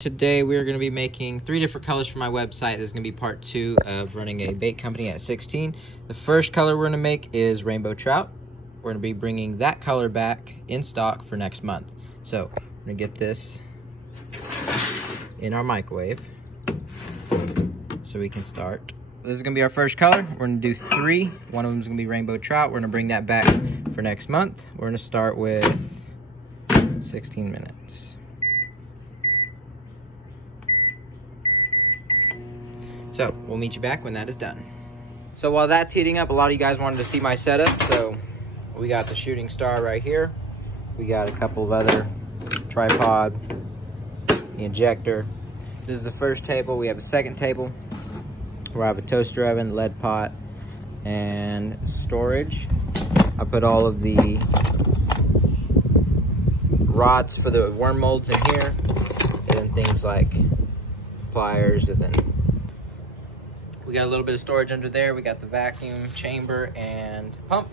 Today we are going to be making 3 different colors for my website. This is going to be part 2 of running a bait company at 16. The first color we're going to make is rainbow trout. We're going to be bringing that color back in stock for next month. So we're going to get this in our microwave so we can start. This is going to be our first color. We're going to do 3. One of them is going to be rainbow trout. We're going to bring that back for next month. We're going to start with 16 minutes. So, we'll meet you back when that is done. So while that's heating up, a lot of you guys wanted to see my setup. So, we got the shooting star right here. We got a couple of other tripod, the injector. This is the first table. We have a second table where I have a toaster oven, lead pot, and storage. I put all of the rods for the worm molds in here, and then things like pliers, and then we got a little bit of storage under there. We got the vacuum chamber and pump.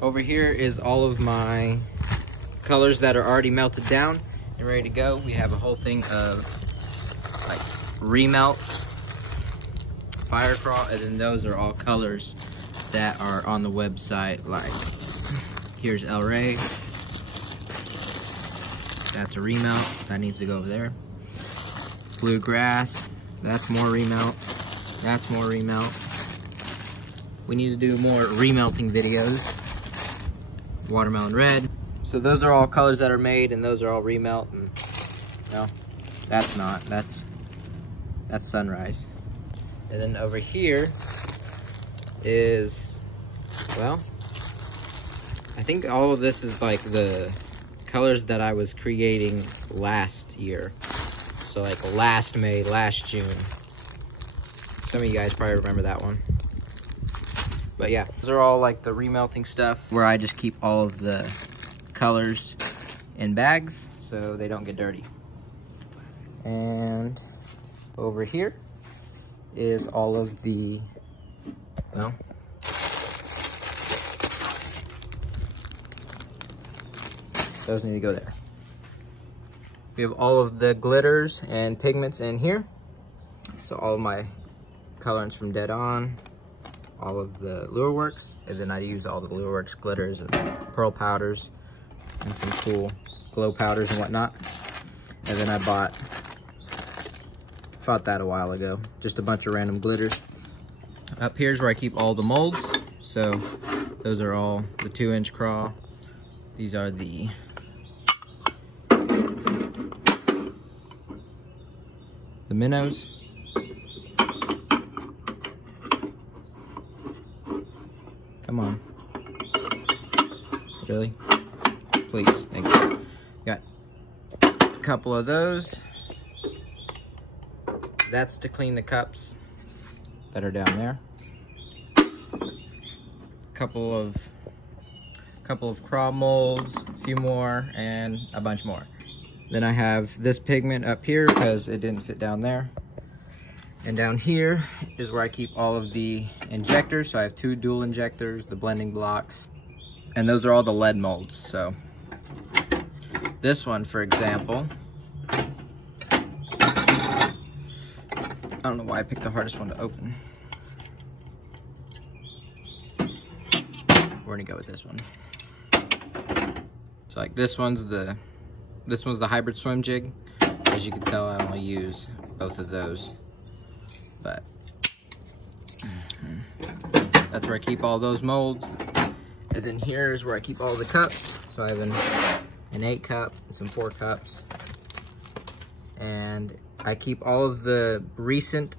Over here is all of my colors that are already melted down and ready to go. We have a whole thing of like remelts, fire crawl, and then those are all colors that are on the website. Like here's El Rey. That's a remelt. That needs to go over there. Bluegrass. That's more remelt. That's more remelt. We need to do more remelting videos. Watermelon red. So those are all colors that are made, and those are all remelt. And no, that's not. That's sunrise. And then over here is, well, I think all of this is like the colors that I was creating last year. So like last May, last June. Some of you guys probably remember that one. But yeah, those are all like the remelting stuff where I just keep all of the colors in bags so they don't get dirty. And over here is all of the, well, those need to go there. We have all of the glitters and pigments in here. So all of my colorants from Dead On, all of the Lure Works, and then I use all the Lure Works glitters and pearl powders and some cool glow powders and whatnot. And then I bought that a while ago, just a bunch of random glitters. Up here's where I keep all the molds. So those are all the 2-inch craw. These are the minnows. Come on. Really? Please, thank you. Got a couple of those. That's to clean the cups that are down there. Couple of craw molds, a few more, and a bunch more. Then I have this pigment up here because it didn't fit down there. And down here is where I keep all of the injectors. So I have 2 dual injectors, the blending blocks, and those are all the lead molds. So this one, for example, I don't know why I picked the hardest one to open. We're gonna go with this one. So like this one's the hybrid swim jig. As you can tell, I only use both of those. But that's where I keep all those molds. And then here's where I keep all the cups. So I have an 8 cup and some 4 cups. And I keep all of the recent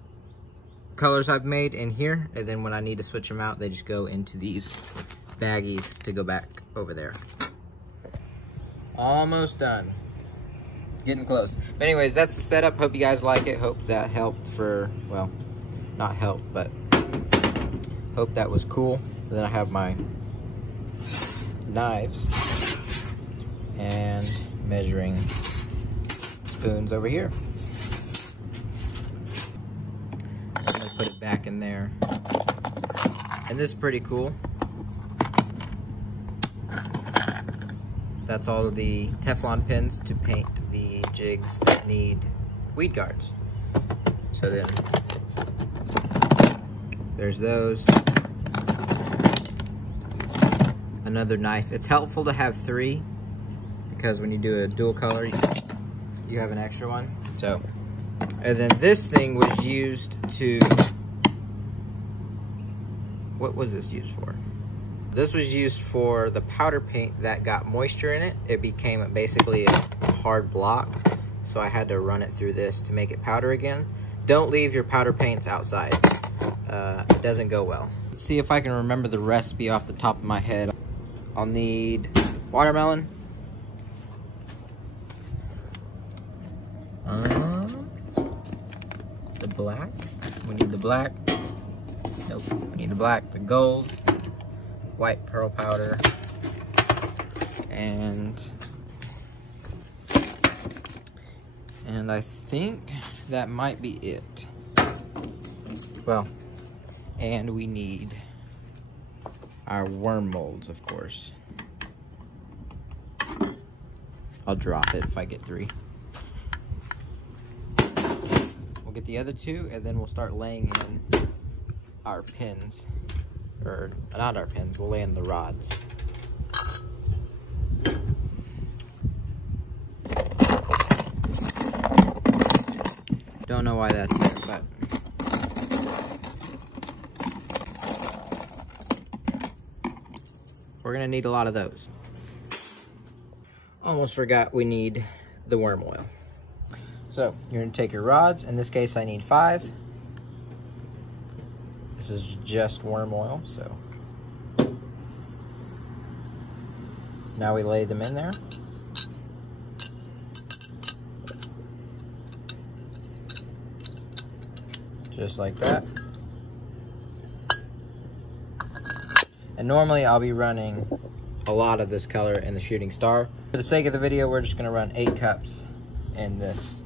colors I've made in here. And then when I need to switch them out, they just go into these baggies to go back over there. Almost done. Getting close. But anyways, that's the setup. Hope you guys like it. Hope that helped for, well, not helped, but hope that was cool. And then I have my knives and measuring spoons over here. I'm gonna put it back in there. And this is pretty cool. That's all of the Teflon pins to paint the jigs that need weed guards. So then there's those. Another knife. It's helpful to have 3 because when you do a dual color, you have an extra one. So, and then this thing was used to, what was this used for? This was used for the powder paint that got moisture in it. It became basically a hard block, so I had to run it through this to make it powder again. Don't leave your powder paints outside. It doesn't go well. Let's see if I can remember the recipe off the top of my head. I'll need watermelon. The black. We need the black. Nope. We need the black, the gold, white pearl powder, and I think that might be it. Well, and we need our worm molds, of course. I'll drop it if I get 3. We'll get the other 2, and then we'll start laying in our pins. Or, not our pins, we'll lay in the rods. Don't know why that's there, but we're gonna need a lot of those. Almost forgot we need the worm oil. So you're gonna take your rods. In this case, I need 5. This is just worm oil, so. Now we lay them in there. Just like that. And normally I'll be running a lot of this color in the Shooting Star. For the sake of the video, we're just gonna run 8 cups in this.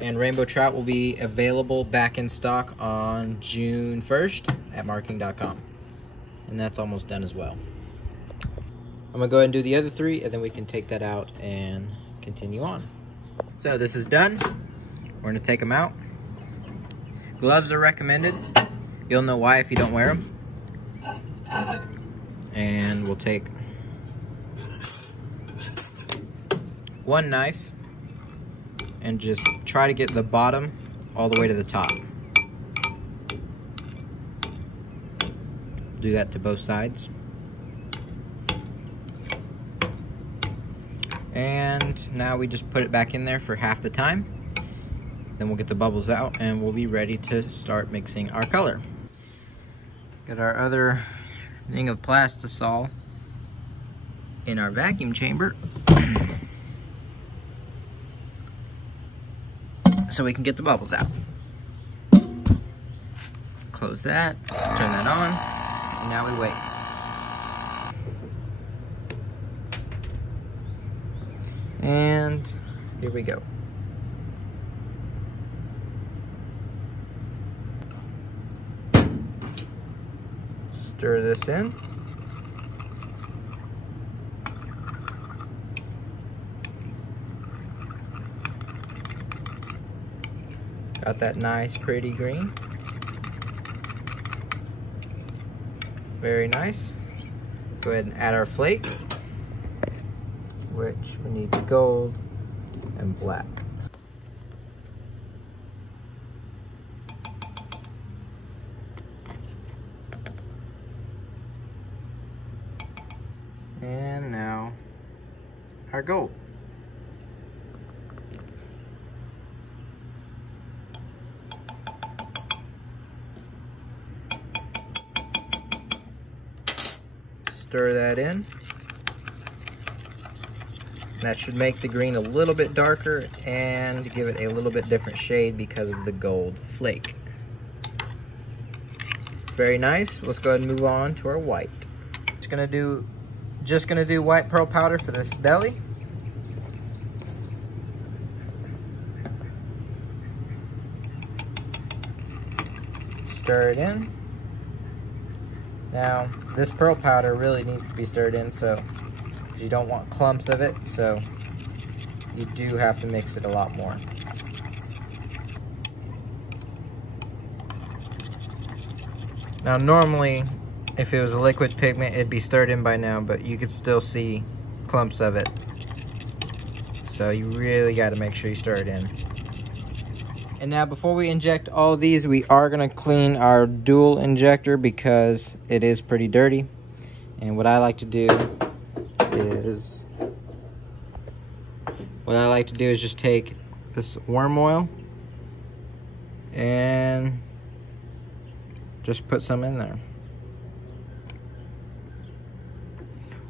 And Rainbow Trout will be available back in stock on June 1st at marking.com. And that's almost done as well. I'm gonna go ahead and do the other 3, and then we can take that out and continue on. So this is done. We're gonna take them out. Gloves are recommended. You'll know why if you don't wear them. And we'll take 1 knife and just try to get the bottom all the way to the top. Do that to both sides. And now we just put it back in there for half the time. Then we'll get the bubbles out and we'll be ready to start mixing our color. Got our other thing of Plastisol in our vacuum chamber so we can get the bubbles out. Close that, turn that on, and now we wait. And here we go. Stir this in. Got that nice pretty green. Very nice. Go ahead and add our flake, which we need the gold and black. And now our gold. Stir that in. That should make the green a little bit darker and give it a little bit different shade because of the gold flake. Very nice. Let's go ahead and move on to our white. Just gonna do white pearl powder for this belly. Stir it in. Now, this pearl powder really needs to be stirred in, so you don't want clumps of it, so you do have to mix it a lot more. Now normally, if it was a liquid pigment, it'd be stirred in by now, but you could still see clumps of it. So you really got to make sure you stir it in. And now before we inject all of these, we are going to clean our dual injector because it is pretty dirty. And what I like to do is just take this worm oil and just put some in there.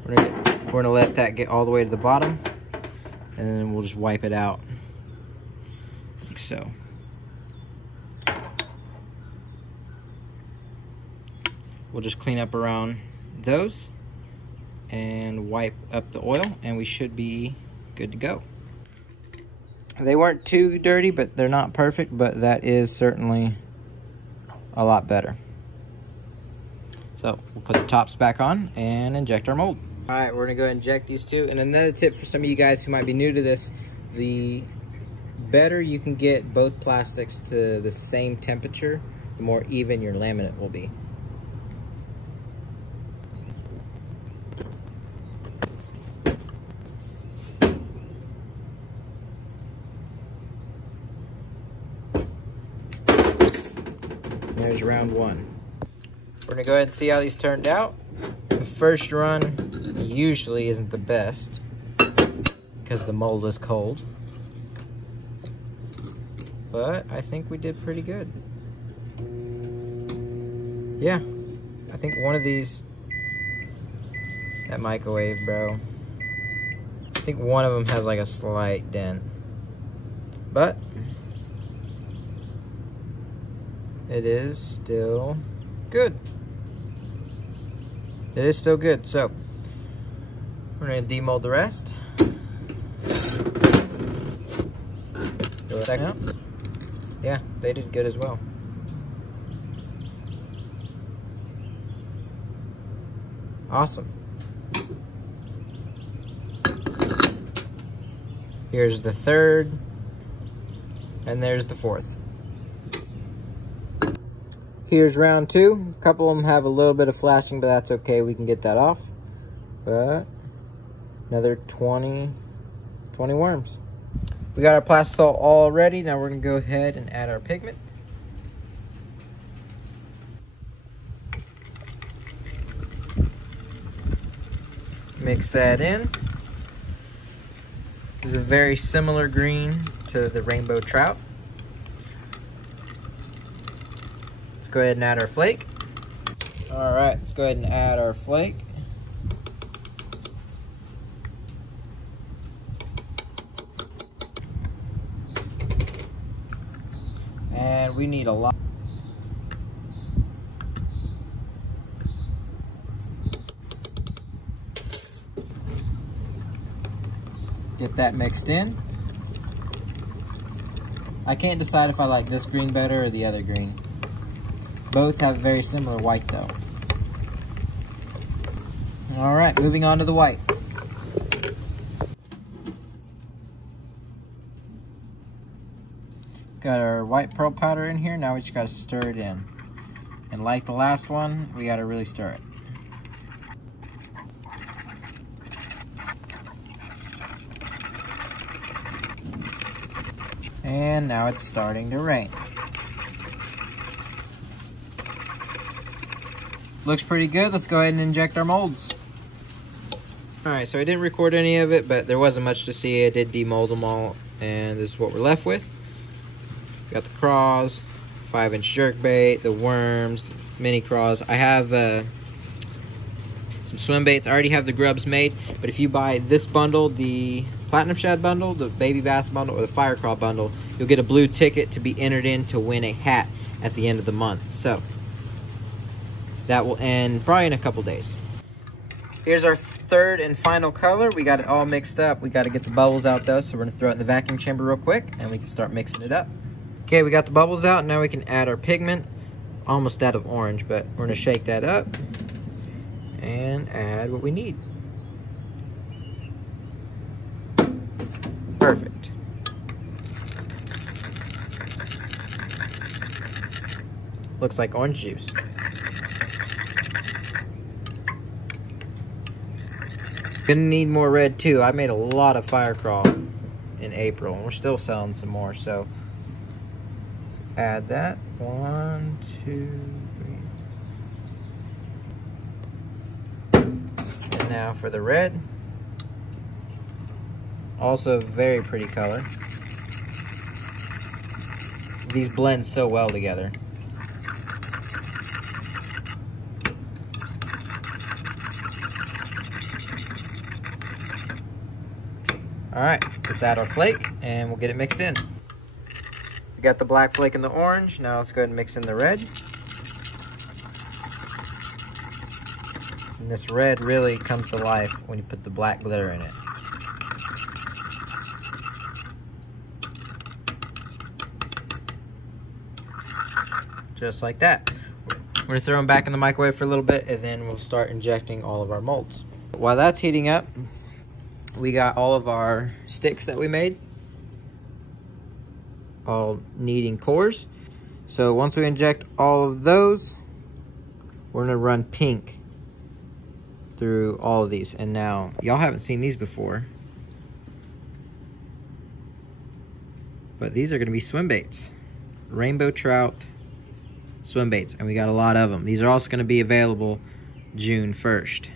We're gonna let that get all the way to the bottom, and then we'll just wipe it out like so. We'll just clean up around those and wipe up the oil, and we should be good to go. They weren't too dirty, but they're not perfect, but that is certainly a lot better. So we'll put the tops back on and inject our mold. All right, we're gonna go inject these two. And another tip for some of you guys who might be new to this, the better you can get both plastics to the same temperature, the more even your laminate will be. There's round one. We're gonna go ahead and see how these turned out. The first run usually isn't the best because the mold is cold, but I think we did pretty good. Yeah, I think one of these, that microwave, bro, I think one of them has like a slight dent, but it is still good. It is still good. So we're gonna demold the rest. Check out. Yeah, they did good as well. Awesome. Here's the third, and there's the fourth. Here's round two. A couple of them have a little bit of flashing, but that's okay. We can get that off. But another 20 worms. We got our plastisol all ready. Now we're gonna go ahead and add our pigment. Mix that in. This is a very similar green to the rainbow trout. Let's go ahead and add our flake. All right, let's go ahead and add our flake. And we need a lot. Get that mixed in. I can't decide if I like this green better or the other green. Both have very similar white though. All right, moving on to the white. Got our white pearl powder in here. Now we just gotta stir it in. And like the last one, we gotta really stir it. And now it's starting to rain. Looks pretty good. Let's go ahead and inject our molds. All right, so I didn't record any of it, but there wasn't much to see. I did demold them all, and this is what we're left with. Got the craws, 5-inch jerkbait, the worms, mini craws. I have some swim baits. I already have the grubs made, but if you buy this bundle, the Platinum Shad bundle, the Baby Bass bundle, or the Fire Crawl bundle, you'll get a blue ticket to be entered in to win a hat at the end of the month. So that will end probably in a couple days. Here's our third and final color. We got it all mixed up. We got to get the bubbles out though, so we're gonna throw it in the vacuum chamber real quick and we can start mixing it up. Okay, we got the bubbles out. Now we can add our pigment. Almost out of orange, but we're gonna shake that up and add what we need. Perfect. Looks like orange juice. Gonna need more red too. I made a lot of fire crawl in April, and we're still selling some more, so add that. 1, 2, 3. And now for the red. Also a very pretty color. These blend so well together. Alright, let's add our flake and we'll get it mixed in. We got the black flake and the orange. Now let's go ahead and mix in the red. And this red really comes to life when you put the black glitter in it. Just like that. We're gonna throw them back in the microwave for a little bit, and then we'll start injecting all of our molds. While that's heating up, we got all of our sticks that we made, all needing cores. So once we inject all of those, we're gonna run pink through all of these. And now, y'all haven't seen these before, but these are gonna be swim baits. Rainbow trout swim baits, and we got a lot of them. These are also gonna be available June 1st.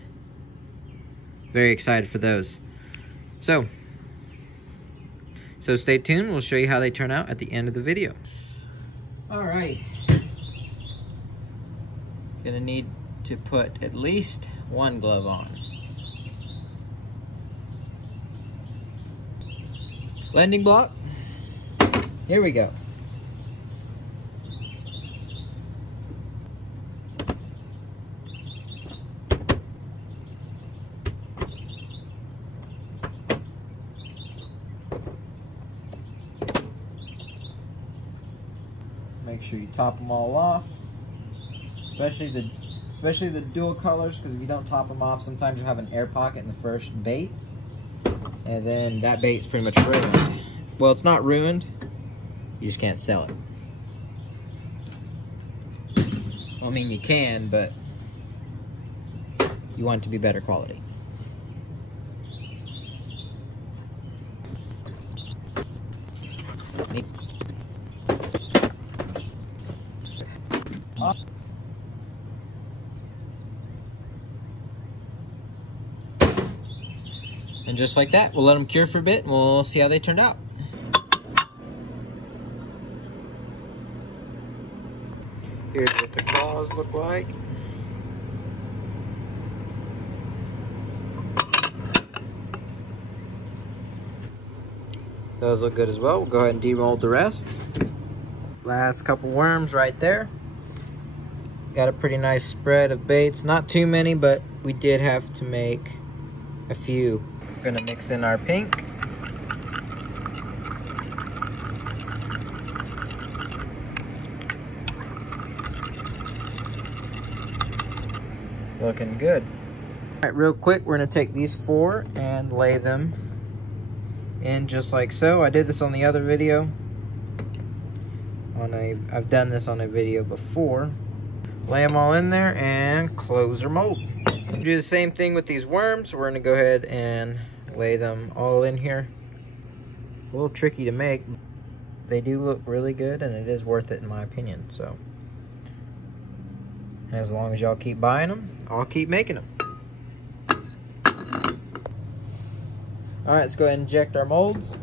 Very excited for those. So stay tuned. We'll show you how they turn out at the end of the video. Alrighty. Gonna need to put at least one glove on. Blending block. Here we go. Make sure you top them all off, especially the dual colors, because if you don't top them off, sometimes you'll have an air pocket in the first bait, and then that bait's pretty much ruined. Well, it's not ruined, you just can't sell it. Well, I mean, you can, but you want it to be better quality. And just like that, we'll let them cure for a bit and we'll see how they turned out. Here's what the claws look like. Those look good as well. We'll go ahead and demold the rest. Last couple worms right there. Got a pretty nice spread of baits. Not too many, but we did have to make a few. We're gonna mix in our pink. Looking good. All right, real quick, we're gonna take these 4 and lay them in just like so. I did this on the other video. I've done this on a video before. Lay them all in there and close our mold. Do the same thing with these worms. We're gonna go ahead and lay them all in here. A little tricky to make. They do look really good, and it is worth it in my opinion. So, and as long as y'all keep buying them, I'll keep making them. All right, let's go ahead and inject our molds.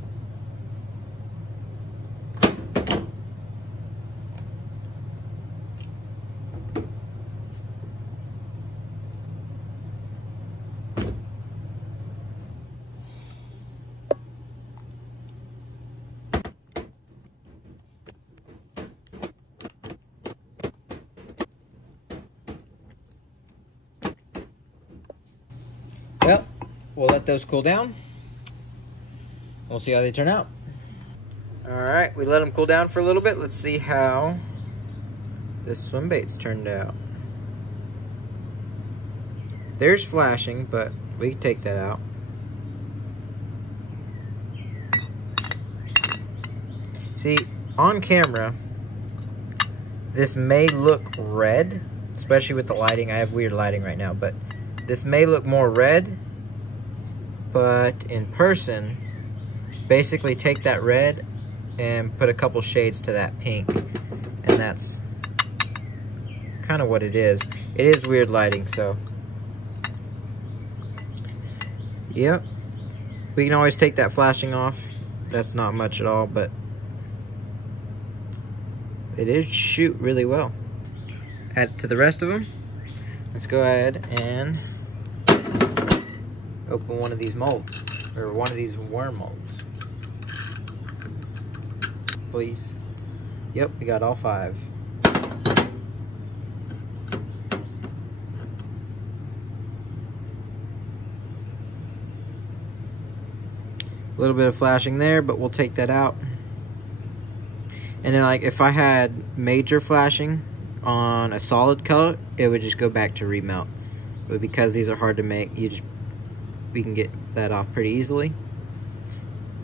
Well, we'll let those cool down. We'll see how they turn out. All right, we let them cool down for a little bit. Let's see how the swim baits turned out. There's flashing, but we can take that out. See, on camera, this may look red, especially with the lighting. I have weird lighting right now, but this may look more red but in person, basically take that red and put a couple shades to that pink, and that's kind of what it is. It is weird lighting, so yep. We can always take that flashing off. That's not much at all, but it is shoot really well. Add it to the rest of them. Let's go ahead and open one of these molds, or one of these worm molds. Please. Yep, we got all 5. A little bit of flashing there, but we'll take that out. And then, like, if I had major flashing on a solid color, it would just go back to remelt. But because these are hard to make, we can get that off pretty easily.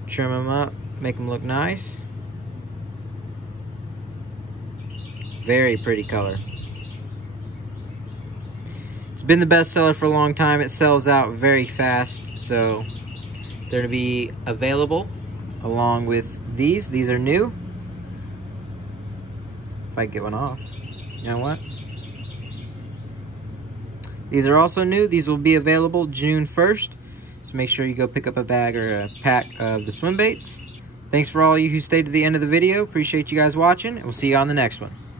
Trim them up, make them look nice. Very pretty color. It's been the best seller for a long time. It sells out very fast, so they're gonna be available along with these. These are new. If I can get one off. You know what? These are also new. These will be available June 1st. So make sure you go pick up a bag or a pack of the swim baits. Thanks for all you who stayed to the end of the video. Appreciate you guys watching, and we'll see you on the next one.